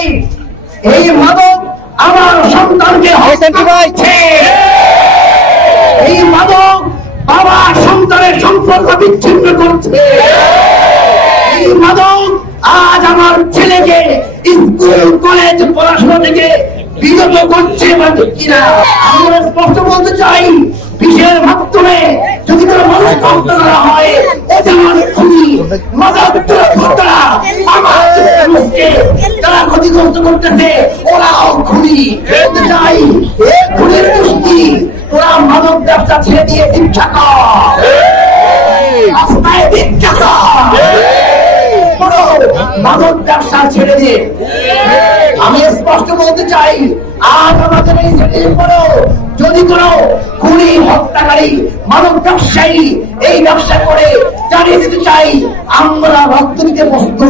চাই এই মাদক আমার সন্তানকে হচ্ছে, এই মাদক বাবা সন্তানের সম্পর্ক বিচ্ছিন্ন করছে, এই মাদক আজ আমার ছেলেকে স্কুল কলেজ পড়াশোনা থেকে বিরত করছে কিনা। আমরা স্পষ্ট বলতে চাই, বিষের মাধ্যমে যদি কোনো মানুষ ধ্বংস করা হয়, ও যেমন খুনি মাদক যারা ক্ষতিগ্রস্ত করতেছে ওরাও খুনি। বলতে চাই এ খুনের গোষ্ঠী, ওরা মাদক ব্যবসা ছেড়ে দিয়ে ভিক্ষা কর, রাস্তায় ভিক্ষা কর, মাদক ব্যবসা ছেড়ে দিয়ে। আমি স্পষ্ট বলতে চাই, আজ আমাদের এই জিনিস বলো, যদি কোনো খুনি হত্যাকারী মাদক ব্যবসায়ী এই ব্যবসা করে জানিয়ে দিতে চাই আমরা রক্ত দিতে প্রস্তুত।